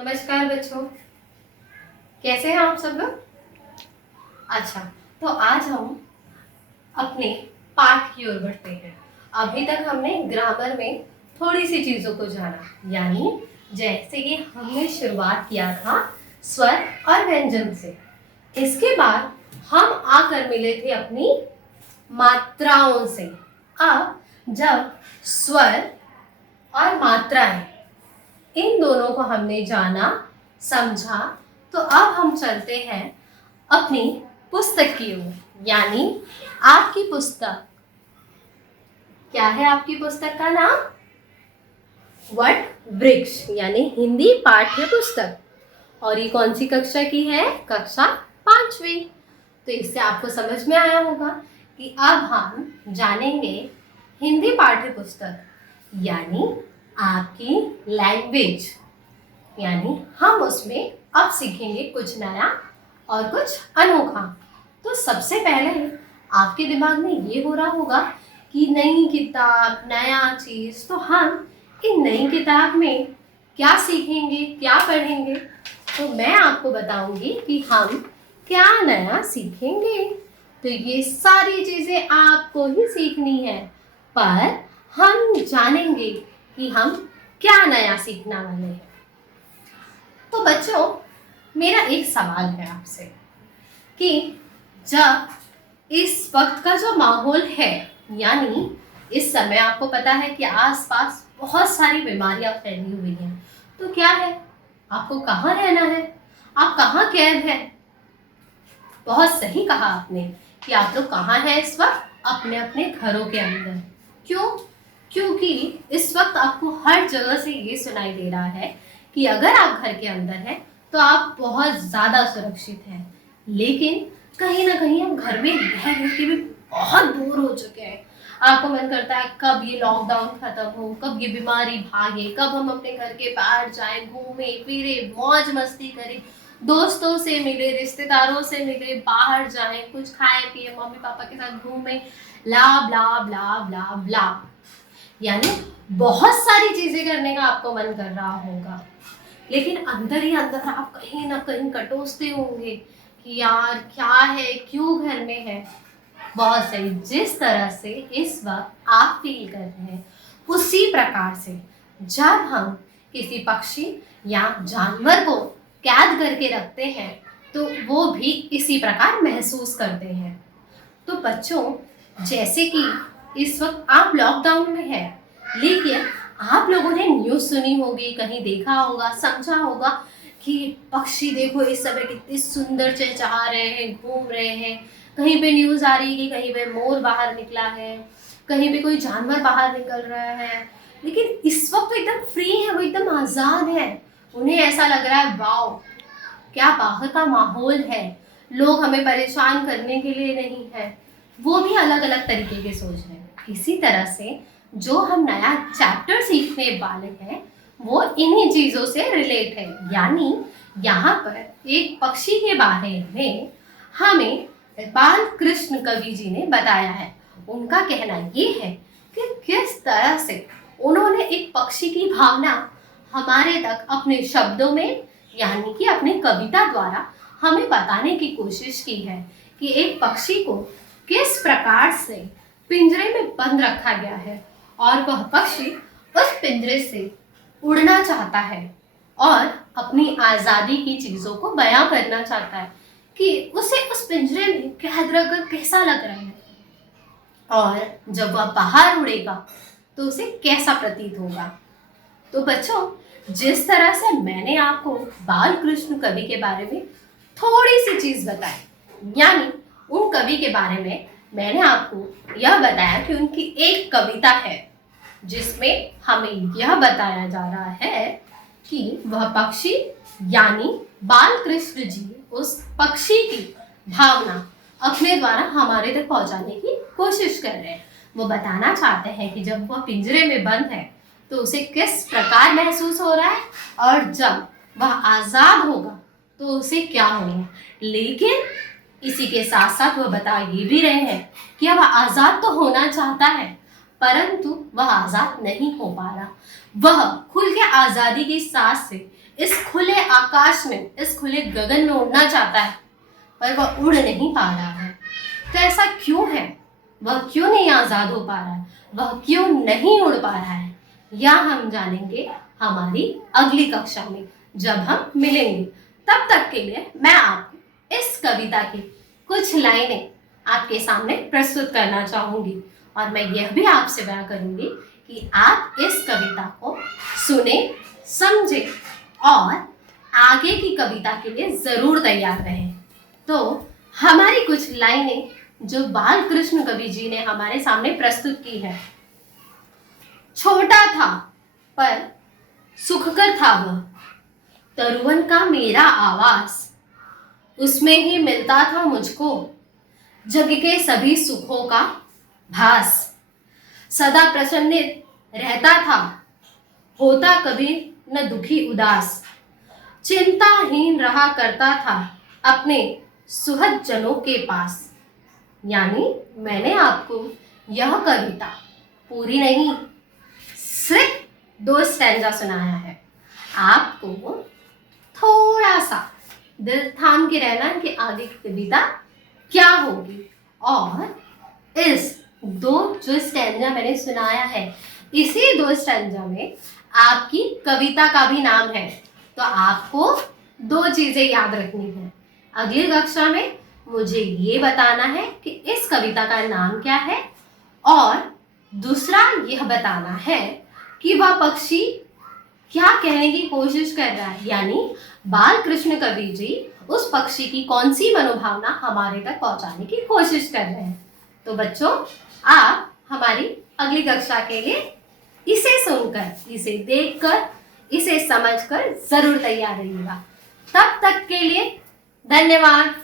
नमस्कार बच्चों, कैसे हैं आप सब लोग। अच्छा, तो आज हम अपने पाठ की ओर बढ़ते हैं। अभी तक हमने ग्रामर में थोड़ी सी चीज़ों को जाना, यानी जैसे कि हमने शुरुआत किया था स्वर और व्यंजन से। इसके बाद हम आकर मिले थे अपनी मात्राओं से। अब जब स्वर और मात्राएं इन दोनों को हमने जाना समझा, तो अब हम चलते हैं अपनी पुस्तक की ओर, यानी आपकी पुस्तक। क्या है आपकी पुस्तक का नाम? वट वृक्ष, यानी हिंदी पाठ्य पुस्तक। और ये कौन सी कक्षा की है? कक्षा 5वीं। तो इससे आपको समझ में आया होगा कि अब हम जानेंगे हिंदी पाठ्य पुस्तक, यानी आपकी लैंग्वेज, यानी हम उसमें अब सीखेंगे कुछ नया और कुछ अनोखा। तो सबसे पहले आपके दिमाग में ये हो रहा होगा कि नई किताब, नया चीज़, तो हम इन नई किताब में क्या सीखेंगे, क्या पढ़ेंगे? तो मैं आपको बताऊंगी कि हम क्या नया सीखेंगे। तो ये सारी चीज़ें आपको ही सीखनी है, पर हम जानेंगे कि हम क्या नया सीखने वाले हैं। तो बच्चों, मेरा एक सवाल है आपसे कि जब इस वक्त का जो माहौल है, यानी इस समय आपको पता है कि आसपास बहुत सारी बीमारियां फैली हुई हैं, तो क्या है, आपको कहाँ रहना है? आप कहाँ कैद हैं? बहुत सही कहा आपने कि आप लोग कहाँ हैं इस वक्त? अपने अपने घरों के अंदर। क्यों? क्योंकि इस वक्त आपको हर जगह से ये सुनाई दे रहा है कि अगर आप घर के अंदर हैं तो आप बहुत ज़्यादा सुरक्षित हैं, लेकिन कहीं ना कहीं हम घर में रह के भी बहुत बोर हो चुके हैं। आपको मन करता है कब ये लॉकडाउन खत्म हो, कब ये बीमारी भागे, कब हम अपने घर के बाहर जाएं, घूमे फिरे, मौज मस्ती करें, दोस्तों से मिले, रिश्तेदारों से मिले, बाहर जाएं, कुछ खाएं पिए, मम्मी पापा के साथ घूमें, ब्ला ब्ला ब्ला ब्ला ब्ला। यानी बहुत सारी चीजें करने का आपको मन कर रहा होगा, लेकिन अंदर ही अंदर आप कहीं ना कहीं कटोसते होंगे कि यार क्या है, क्यों घर में है। बहुत सही, जिस तरह से इस वक्त आप फील कर रहे हैं उसी प्रकार से जब हम किसी पक्षी या जानवर को कैद करके रखते हैं तो वो भी इसी प्रकार महसूस करते हैं। तो बच्चों, जैसे कि इस वक्त आप लॉकडाउन में हैं, लेकिन आप लोगों ने न्यूज़ सुनी होगी, कहीं देखा होगा, समझा होगा कि पक्षी देखो इस समय कितने सुंदर चहचहा रहे हैं, घूम रहे हैं। कहीं पे न्यूज़ आ रही है कि कहीं पे मोर बाहर निकला है, कहीं पे कोई जानवर बाहर निकल रहा है, लेकिन इस वक्त तो एकदम फ्री है, वो एकदम आज़ाद है। उन्हें ऐसा लग रहा है वाओ, क्या बाहर का माहौल है, लोग हमें परेशान करने के लिए नहीं है। वो भी अलग अलग तरीके के सोच रहे हैं। इसी तरह से जो हम नया चैप्टर सीखने वाले हैं वो इन्हीं चीज़ों से रिलेट है, यानी यहाँ पर एक पक्षी के बारे में हमें बाल कृष्ण कवि जी ने बताया है। उनका कहना ये है कि किस तरह से उन्होंने एक पक्षी की भावना हमारे तक अपने शब्दों में, यानी कि अपनी कविता द्वारा हमें बताने की कोशिश की है कि एक पक्षी को किस प्रकार से पिंजरे में बंद रखा गया है और वह पक्षी उस पिंजरे से उड़ना चाहता है और अपनी आज़ादी की चीज़ों को बयां करना चाहता है कि उसे उस पिंजरे में कैद रखकर कैसा लग रहा है, और जब वह बाहर उड़ेगा तो उसे कैसा प्रतीत होगा। तो बच्चों, जिस तरह से मैंने आपको बाल कृष्ण कवि के बारे में थोड़ी सी चीज़ बताई, यानी उन कवि के बारे में मैंने आपको यह बताया कि उनकी एक कविता है जिसमें हमें यह बताया जा रहा है कि वह पक्षी यानी बाल कृष्ण जी उस पक्षी की भावना अपने द्वारा हमारे तक पहुंचाने की कोशिश कर रहे हैं। वो बताना चाहते हैं कि जब वह पिंजरे में बंद है तो उसे किस प्रकार महसूस हो रहा है, और जब वह आज़ाद होगा तो उसे क्या होगा। लेकिन इसी के साथ साथ वह बता ये भी रहे हैं कि वह आज़ाद तो होना चाहता है, परंतु वह आज़ाद नहीं हो पा रहा। वह खुल के आजादी की सांस से इस खुले आकाश में, इस खुले गगन में उड़ना चाहता है, पर वह उड़ नहीं पा रहा है। तो ऐसा क्यों है? वह क्यों नहीं आजाद हो पा रहा है? वह क्यों नहीं उड़ पा रहा है? यह हम जानेंगे हमारी अगली कक्षा में जब हम मिलेंगे। तब तक के लिए मैं आपको इस कविता की कुछ लाइनें आपके सामने प्रस्तुत करना चाहूंगी और मैं यह भी आपसे बयां करूंगी कि आप इस कविता को सुने, समझे और आगे की कविता के लिए जरूर तैयार रहें। तो हमारी कुछ लाइनें जो बाल कृष्ण कवि जी ने हमारे सामने प्रस्तुत की है। छोटा था पर सुखकर था वह, तरुवन का मेरा आवास, उसमें ही मिलता था मुझको जग के सभी सुखों का भास। सदा प्रसन्नित रहता था, होता कभी न दुखी उदास, चिंताहीन रहा करता था अपने सुहृद जनों के पास। यानी मैंने आपको यह कविता पूरी नहीं, सिर्फ 2 स्टैंजा सुनाया है। आपको थोड़ा सा दिल थाम के रहना कि आगे की कविता क्या होगी, और इस 2 जो स्टैंजा मैंने सुनाया है, इसी 2 स्टैंजा में आपकी कविता का भी नाम है। तो आपको 2 चीजें याद रखनी है। अगली कक्षा में मुझे ये बताना है कि इस कविता का नाम क्या है, और दूसरा यह बताना है कि वह पक्षी क्या कहने की कोशिश कर रहा है, यानी बाल कृष्ण कवि जी उस पक्षी की कौन सी मनोभावना हमारे तक पहुंचाने की कोशिश कर रहे हैं। तो बच्चों, आप हमारी अगली कक्षा के लिए इसे सुनकर, इसे देखकर, इसे समझकर जरूर तैयार रहिएगा। तब तक के लिए धन्यवाद।